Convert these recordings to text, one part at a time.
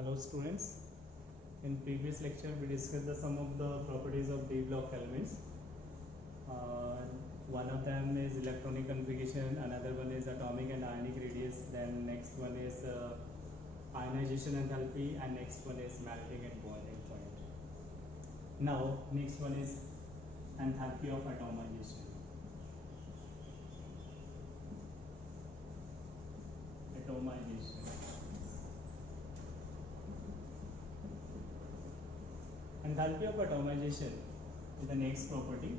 Hello students, in previous lecture we discussed some of the properties of d block elements. One of them is electronic configuration, another one is atomic and ionic radius, then next one is ionization enthalpy, and next one is melting and boiling point. Now next one is enthalpy of atomization. Enthalpy of atomization is the next property.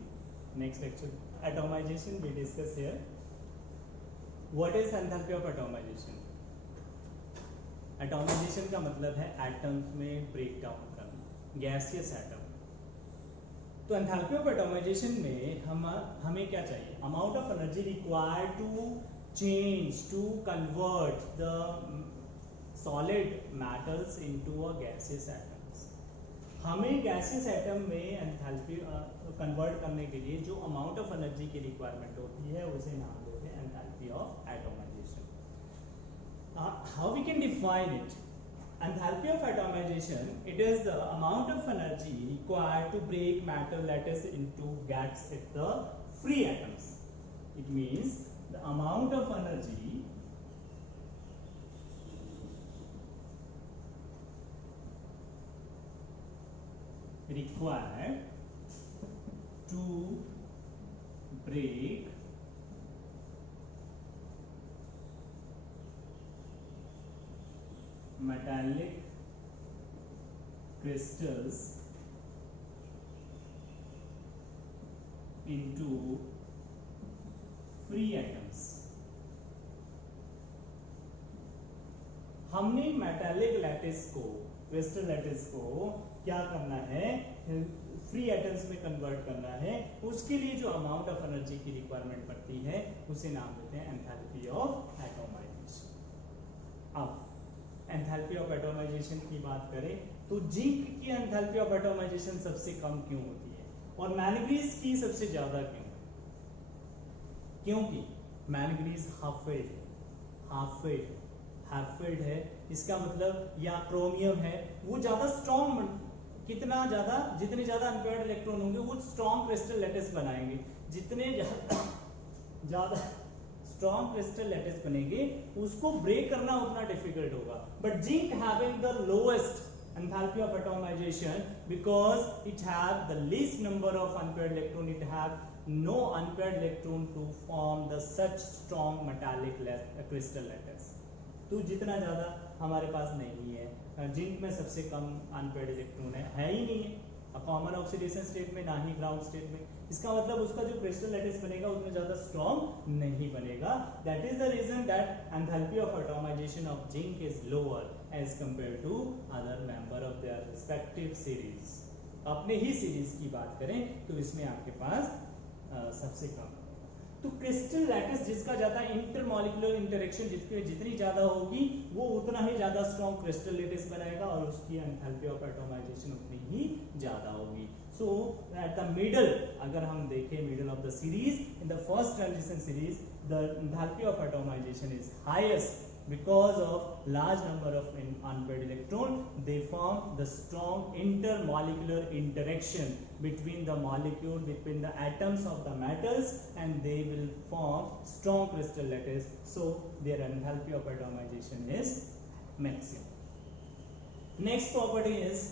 Next lecture, atomization we discuss here. What is enthalpy of atomization? Atomization का मतलब है atoms में break down करना, gaseous atom. तो enthalpy of atomization में हमें क्या चाहिए? Amount of energy required to change, to convert the solid metals into a gaseous atoms. हमें गैसियस एटम में एंथैल्पी कन्वर्ट करने के लिए जो अमाउंट ऑफ एनर्जी की रिक्वायरमेंट होती है उसे नाम देते हैं enthalpy of atomization. How we can define it? Enthalpy of atomization, it is the amount of energy required to break metal lattice into gas at the free atoms. It means the amount of energy required to break metallic crystals into free atoms. हमने metallic lattice को, crystal lattice को क्या करना है? Free atoms में convert करना है. उसके लिए जो अमाउंट ऑफ एनर्जी की रिक्वायरमेंट पड़ती है उसे नाम देते हैं एंथैल्पी ऑफ एटोमाइजेशन. अब एंथैल्पी ऑफ एटोमाइजेशन की बात करें तो जिंक की एंथैल्पी ऑफ एटोमाइजेशन सबसे कम क्यों होती है और मैंगनीज की सबसे ज्यादा क्यों? क्योंकि मैंगनीज हाफ फिल्ड है. इसका मतलब या क्रोमियम है, वो ज्यादा स्ट्रॉन्ग, कितना ज्यादा, जितने ज्यादा अनपेयर्ड इलेक्ट्रॉन होंगे वो स्ट्रॉन्ग क्रिस्टल लैटिस बनाएंगे. जितने ज्यादा स्ट्रॉन्ग क्रिस्टल लैटिस बनेंगे उसको ब्रेक करना उतना डिफिकल्ट होगा. But zinc having the lowest enthalpy of atomization because it have the least number of unpaired electron, it have no unpaired electron to form the such strong metallic crystal lattice. तो जितना ज्यादा हमारे पास नहीं है, zinc में सबसे कम unpaired electron है ही नहीं है कॉमन ऑक्सीडेशन स्टेट में, ना ही ग्राउंड स्टेट में. इसका मतलब उसका जो क्रिस्टल लैटिस बनेगा उतना ज्यादा स्ट्रॉन्ग नहीं बनेगा. That is the reason that enthalpy of atomization of zinc is lower as compare to other member of their respective series. अपने ही सीरीज की बात करें तो इसमें आपके पास सबसे कम. तो क्रिस्टल लैटिस जिसका ज्यादा इंटरमॉलिक्यूलर इंटरेक्शन जितनी ज्यादा होगी वो उतना ही ज्यादा स्ट्रॉन्ग क्रिस्टल लैटिस बनाएगा और उसकी एंथैल्पी ऑफ एटोमाइजेशन उतनी ही ज्यादा होगी. सो एट द मिडल, अगर हम देखें middle of the series, in the first transition series the enthalpy of atomisation is highest because of large number of unpaired electron. They form the strong intermolecular interaction between the molecule, between the atoms of the metals, and they will form strong crystal lattice. So their enthalpy of atomization is maximum. Next property is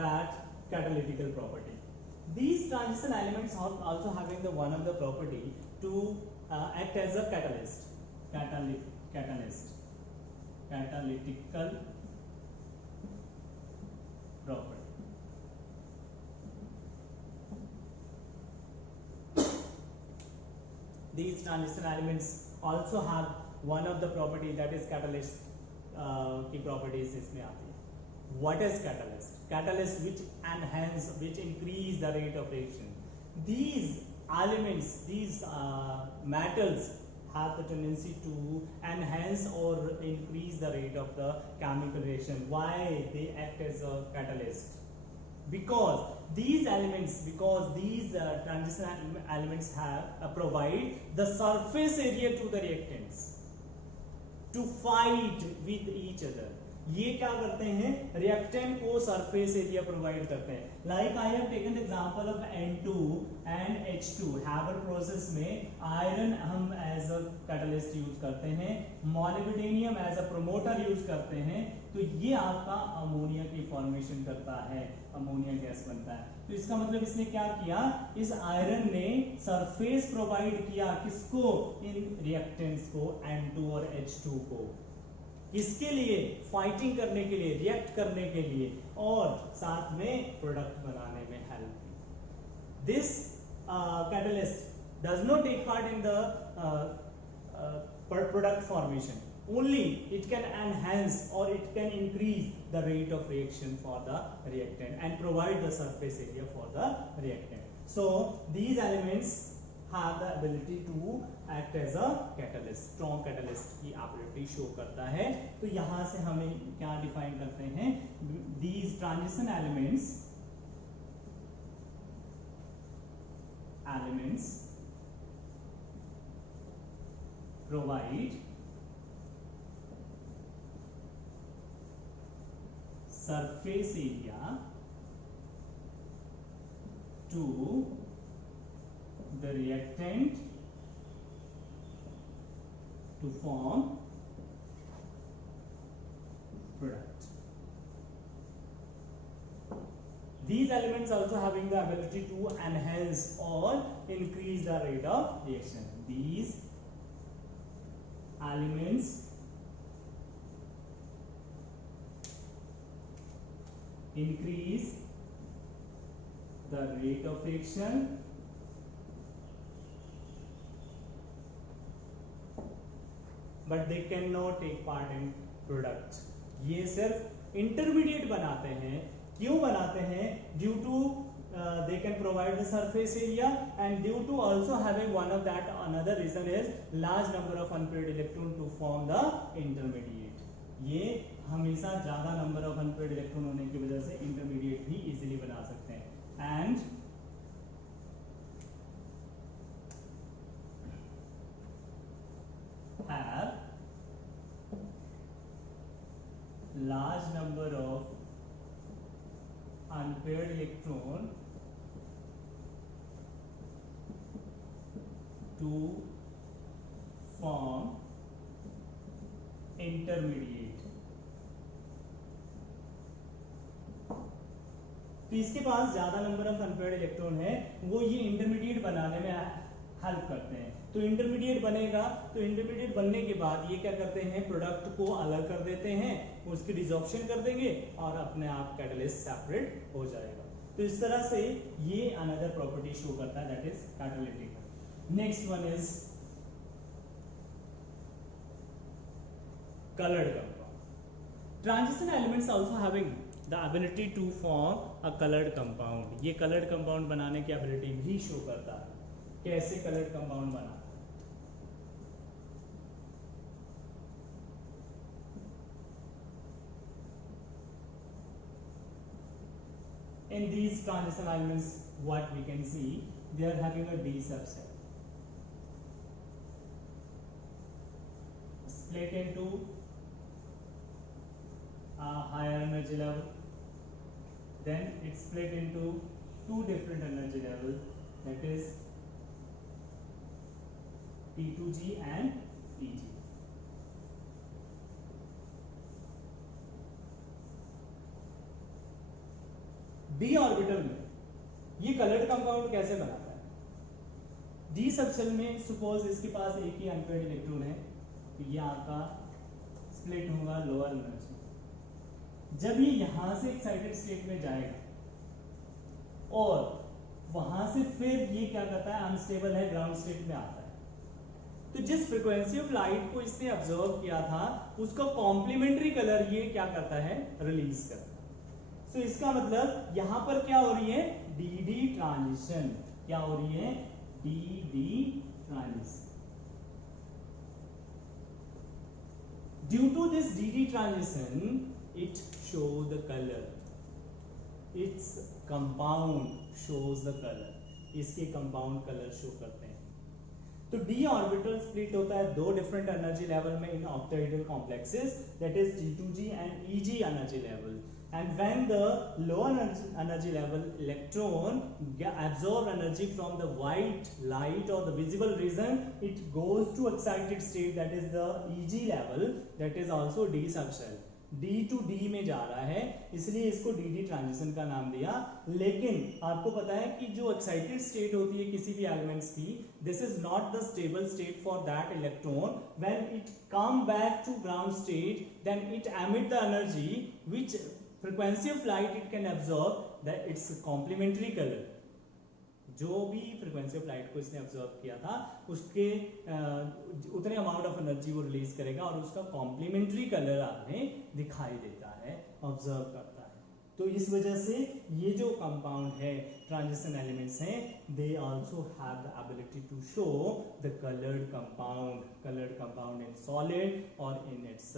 that catalytical property. These transition elements are also having the one of the property to act as a catalyst. Catalytical property. These transition elements also have one of the property that is catalyst की properties इसमें आती है. What is catalyst? Catalyst which enhance, which increase the rate of reaction. These elements, these metals have the tendency to enhance or increase the rate of the chemical reaction. Why they act as a catalyst? Because these transition elements have provide the surface area to the reactants to fight with each other. ये क्या करते हैं, reactant को surface area provide करते हैं. Like I have taken example of N2 and H2. Haber process में iron हम as a catalyst use करते हैं, मॉलिब्डेनियम एज अ प्रोमोटर यूज करते हैं. तो ये आपका अमोनिया की फॉर्मेशन करता है, अमोनिया गैस बनता है. तो इसका मतलब इसने क्या किया, इस आयरन ने सरफेस प्रोवाइड किया किसको, इन रिएक्टेंट्स को, N2 और H2 को. किसके लिए, फाइटिंग करने के लिए, रिएक्ट करने के लिए, और साथ में प्रोडक्ट बनाने में हेल्प की. This catalyst does not take part in the product formation. Only it can enhance or it can increase the rate of reaction for the reactant and provide the surface area for the reactant. So these elements have the ability to act as a catalyst. Strong catalyst की ability show करता है. तो यहाँ से हमें क्या define करते हैं, these transition elements provide surface area to the reactant to form product. These elements also having the ability to enhance or increase the rate of reaction. These elements increase the rate of reaction but they cannot take part in product. ये सिर्फ intermediate बनाते हैं. क्यों बनाते हैं, due to they can provide the surface area and due to also having one of that another reason is large number of unpaired electron to form the intermediate. ये हमेशा ज्यादा नंबर ऑफ अनपेयर्ड इलेक्ट्रॉन होने की वजह से intermediate भी easily बना सकते हैं. And have large number of unpaired electron to form intermediate. तो इसके पास ज्यादा नंबर ऑफ अनपेयर्ड इलेक्ट्रॉन है, वो ये इंटरमीडिएट बनाने में हेल्प करते हैं. तो इंटरमीडिएट बनेगा, तो इंटरमीडिएट बनने के बाद ये क्या करते हैं, प्रोडक्ट को अलग कर देते हैं, उसकी डिसॉर्प्शन कर देंगे और अपने आप कैटलिस्ट सेपरेट हो जाएगा. तो इस तरह से ये अनदर प्रॉपर्टी शो करता है, that is catalytic. Next one is colored compound. Transition elements also having the ability to form a colored compound. ये colored compound बनाने की ability भी show करता है. कैसे colored compound बना, in these transition elements what we can see, they are having a D subset split into higher energy level, then it's split into two different energy levels, that is P2G and Pg. d orbital में ये coloured compound कैसे बनाता है, d subshell में suppose इसके पास एक ही unpaired electron है, तो ये आपका स्प्लिट होगा लोअर एनर्जी. जब ये यहां से एक्साइटेड स्टेट में जाएगा और वहां से फिर ये क्या करता है, अनस्टेबल है, ग्राउंड स्टेट में आता है. तो जिस फ्रीक्वेंसी ऑफ लाइट को इसने ऑब्जर्व किया था उसका कॉम्प्लीमेंट्री कलर ये क्या करता है, रिलीज करता है. तो इसका मतलब यहां पर क्या हो रही है, डी ट्रांजिशन. क्या हो रही है, D transition. Due to this D transition it show the color, its compound shows the color. इसके compound color show करते हैं. तो d ऑर्बिटल स्प्लिट होता है दो डिफरेंट एनर्जी लेवल में in octahedral complexes, that is G2G and EG energy level. And when the lower energy level electron absorb energy from the white light or the visible region, it goes to excited state, that is the EG level, that is also D subshell. D to D में जा रहा है, इसलिए इसको DD transition का नाम दिया. लेकिन आपको पता है कि जो एक्साइटेड स्टेट होती है किसी भी एलिमेंट्स की, this is not the stable state for that electron. When it come back to ground state, then it emit the energy which frequency of light it can absorb, that its complementary color. जो भी frequency of light को इसने observe किया था उसके उतने amount of energy वो release करेगा और उसका कॉम्प्लीमेंट्री कलर हमें दिखाई देता है, ऑब्जर्व करता है. तो इस वजह से ये जो कंपाउंड है, ट्रांजिशन एलिमेंट्स हैं, they also have the ability to show the coloured compound in solid और इन इट्स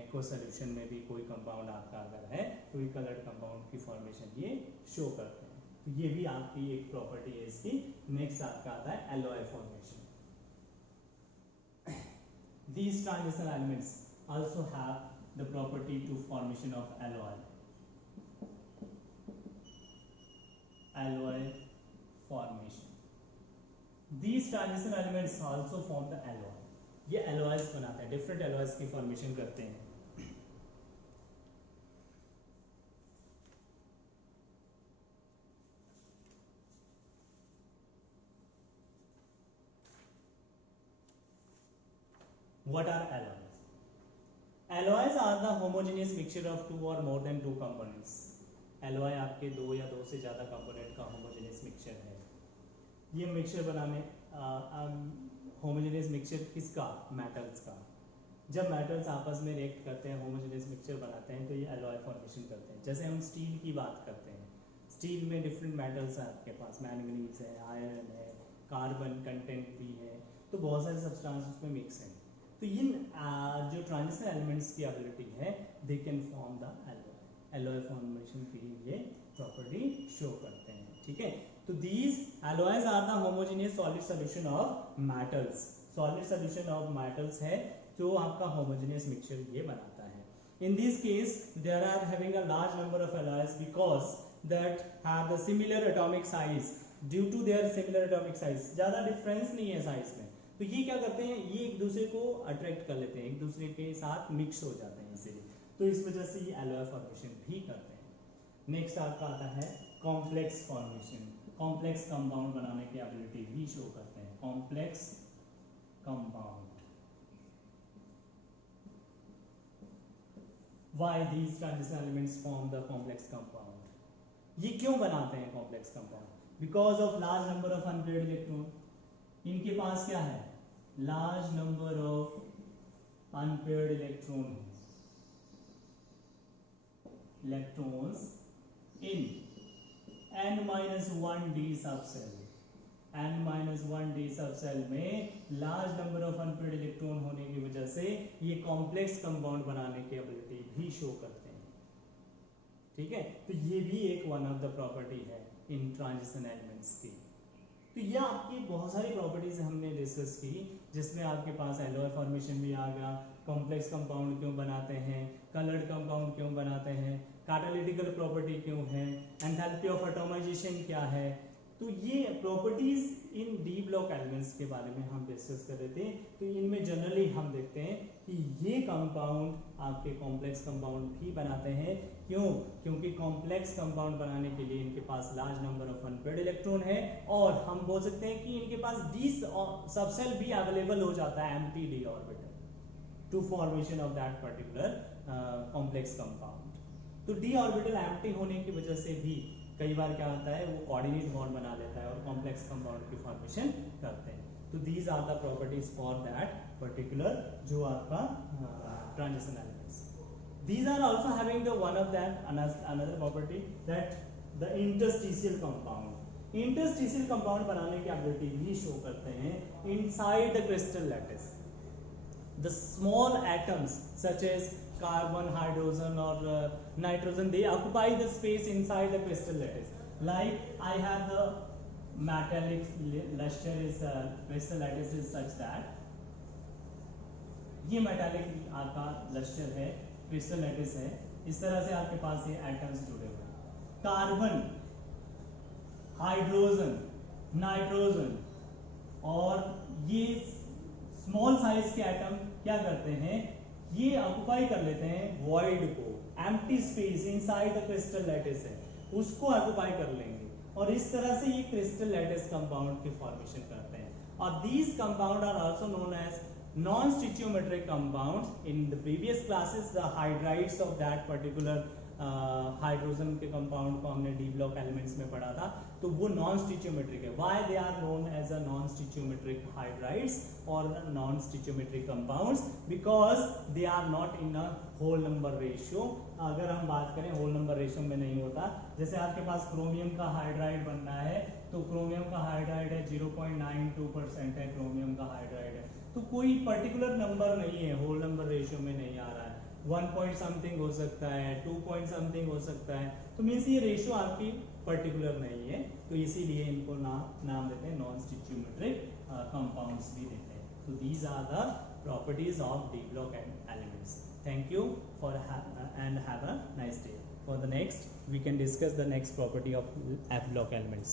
एक्वा सॉल्यूशन में भी कोई कंपाउंड आपका अगर है तो ये कलर्ड कंपाउंड की फॉर्मेशन ये शो करते हैं. तो ये भी आपकी एक प्रॉपर्टी है इसकी. नेक्स्ट आपका आता है alloy formation. These transition elements also have the property to formation of alloy formation. These transition elements also form the alloy. ये alloys बनाते हैं, different alloys की formation करते हैं. What are alloys? Alloys are the homogeneous mixture of two or more than two components. Alloy आपके दो या दो से ज़्यादा कंपोनेंट का होमोजेनियस मिक्सचर है. ये मिक्सचर बनाने होमोजेनियस मिक्सचर किसका? मेटल्स का. जब मेटल्स आपस में रिएक्ट करते हैं, होमोजेनियस मिक्सचर बनाते हैं, तो ये एलॉय फॉर्मेशन करते हैं. जैसे हम स्टील की बात करते हैं, स्टील में डिफरेंट मेटल्स हैं आपके पास, मैंगनीज है, आयरन है, कार्बन कंटेंट भी है, तो बहुत सारे सब्सटेंस उसमें मिक्स हैं. तो इन जो ट्रांजिशन एलिमेंट्स की एबिलिटी है, they can form the alloy. Alloy formation की ये प्रॉपर्टी शो करते हैं. ठीक है. तो these alloys are the homogeneous solid solution of metals. Solid solution of metals है जो आपका होमोजेनियस मिक्सचर ये बनाता है. In this case there are having a large number of alloys because that have the similar atomic size. Due to their similar atomic size, ज्यादा difference नहीं है size में, तो ये क्या करते हैं, ये एक दूसरे को अट्रैक्ट कर लेते हैं, एक दूसरे के साथ मिक्स हो जाते हैं इसीलिए. तो इस वजह से ये एलॉय फॉर्मेशन भी करते हैं. नेक्स्ट आपका आता है कॉम्प्लेक्स फॉर्मेशन. कॉम्प्लेक्स कंपाउंड बनाने की एबिलिटी भी शो करते हैं. Complex compound. Why these transition elements form the complex compound. ये क्यों बनाते हैं complex compound? Because of large number of unpaired electron. इनके पास क्या है? Large number of unpaired electrons in n-1d subshell. n-1d subshell में large number of unpaired electron होने की वजह से ये कॉम्प्लेक्स कंपाउंड बनाने की एबिलिटी भी शो करते हैं. ठीक है. तो ये भी एक वन ऑफ द प्रॉपर्टी है इन ट्रांजिशन एलिमेंट्स की. तो ये आपकी बहुत सारी प्रॉपर्टीज हमने डिस्कस की, जिसमें आपके पास एलॉय फॉर्मेशन भी आ गया, कॉम्प्लेक्स कंपाउंड क्यों बनाते हैं, कलर्ड कंपाउंड क्यों बनाते हैं, कैटालिटिकल प्रॉपर्टी क्यों है, एंथैल्पी ऑफ एटॉमाइजेशन क्या है. तो ये प्रॉपर्टीज इन डी ब्लॉक एलिमेंट्स के बारे में हम डिस्कस कर रहे थे. तो इनमें जनरली हम देखते हैं कि ये कंपाउंड आपके कॉम्प्लेक्स कंपाउंड भी बनाते हैं. क्यों? क्योंकि कॉम्प्लेक्स कंपाउंड बनाने के लिए इनके पास large number of unpaired electron है, और हम बोल सकते हैं कि इनके पास डी सबसेल भी अवेलेबल हो जाता है, empty D orbital, to formation of that particular complex compound. तो डी ऑर्बिटल एम्प्टी होने की वजह से भी कई बार क्या होता है, वो कोऑर्डिनेट बॉन्ड बना लेता है और कॉम्प्लेक्स कंपाउंड की फॉर्मेशन करते हैं. तो these are the properties for that particular जो आपका transition elements. These are also having the one of that another property, that the interstitial compound. Interstitial compound बनाने की ability भी show करते हैं inside the crystal lattice. The small atoms such as carbon, hydrogen or nitrogen, they occupy the space inside the crystal lattice. Like I have the metallic luster is crystal lattice is such that ये metallic आपका lustre है, crystal lattice है, इस तरह से आपके पास ये atoms जुड़े हुए हैं। कार्बन, हाइड्रोजन, नाइट्रोजन और ये स्मॉल साइज के एटम क्या करते हैं, ये ऑक्युपाई कर लेते हैं वॉइड को, empty space inside the crystal lattice है उसको ऑक्युपाई कर लेंगे और इस तरह से ये क्रिस्टल लैटिस कंपाउंड की फॉर्मेशन करते हैं। और these compound are also known as non-stoichiometric compounds. In the previous classes the hydrides of that particular hydrogen के कंपाउंड को हमने डी ब्लॉक एलिमेंट्स में पढ़ा था, तो वो नॉन स्टिचियोमेट्रिक है। Why they are known as a non stoichiometric hydrides और non stoichiometric compounds? Because they are not in a whole number ratio. अगर हम बात करें होल नंबर रेशियो में नहीं होता, जैसे आपके पास क्रोमियम का हाइड्राइड बनना है तो क्रोमियम का हाइड्राइड है 0.92% है, क्रोमियम का हाइड्राइड है, तो कोई पर्टिकुलर नंबर नहीं है, होल नंबर रेशियो में नहीं आ रहा है, 1 पॉइंट समथिंग हो सकता है, 2 पॉइंट समथिंग हो सकता है, तो मीन्स ये रेशियो आपकी पर्टिकुलर नहीं है, तो इसीलिए इनको नाम देते हैं नॉन स्टिचियोमेट्रिक कंपाउंड्स भी देते हैं। तो these are the properties of D block elements. Thank you for and have a nice day. For the next we can discuss the next property of F block elements.